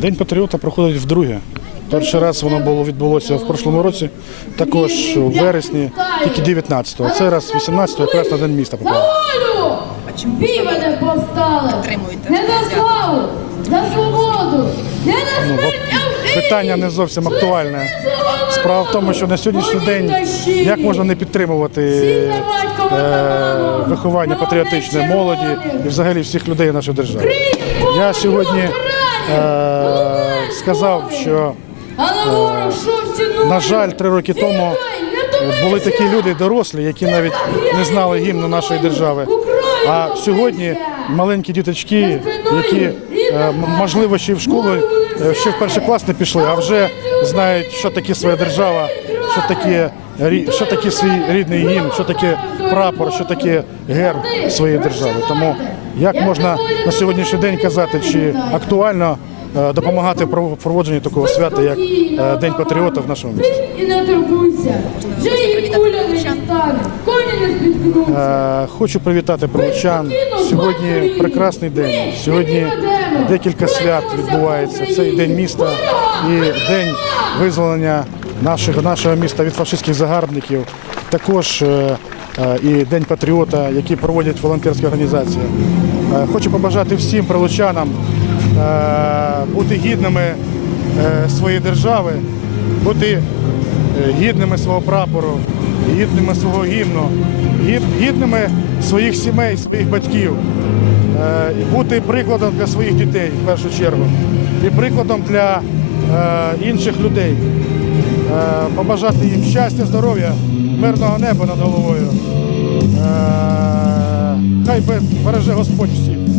День патріота проходить вдруге. Перший раз воно було відбулося в прошлому році, також у вересні, тільки 19-го. А цей раз 18-го, якраз на день міста мене повстали! Не за славу, за свободу, не на Ну, смерть, а Питання не зовсім актуальне. Справа в тому, що на сьогоднішній день як можна не підтримувати е, виховання патріотичної молоді і взагалі всіх людей нашої держави. Я сьогодні е, сказав, що А на жаль, три роки тому були такі люди дорослі, які навіть не знали гімну нашої держави. А сьогодні маленькі діточки, які е, можливо ще в школу, е, ще в перший клас не пішли, а вже знають, що таке своя держава, що таке рі- що таке свій рідний гімн, що таке прапор, що таке герб своєї держави. Тому як можна на сьогоднішній день казати, чи актуально е, допомагати в проводженні такого свята, як е, День патріота в нашому місті. І не турбуйся, вже і куля не стане, коні не спіткнуться. Е, Хочу привітати прилучан. Сьогодні прекрасний день. Сьогодні декілька свят відбувається. Це і день міста, і день визволення нашого, нашого міста від фашистських загарбників. Також е, е, і День патріота, який проводять волонтерські організації. Е, Хочу побажати всім прилучанам бути гідними своєї держави, бути гідними свого прапору, гідними свого гімну, гідними своїх сімей, своїх батьків, бути прикладом для своїх дітей в першу чергу, і прикладом для інших людей. Е, Побажати їм щастя, здоров'я, мирного неба над головою. Е, Хай береже Господь всіх.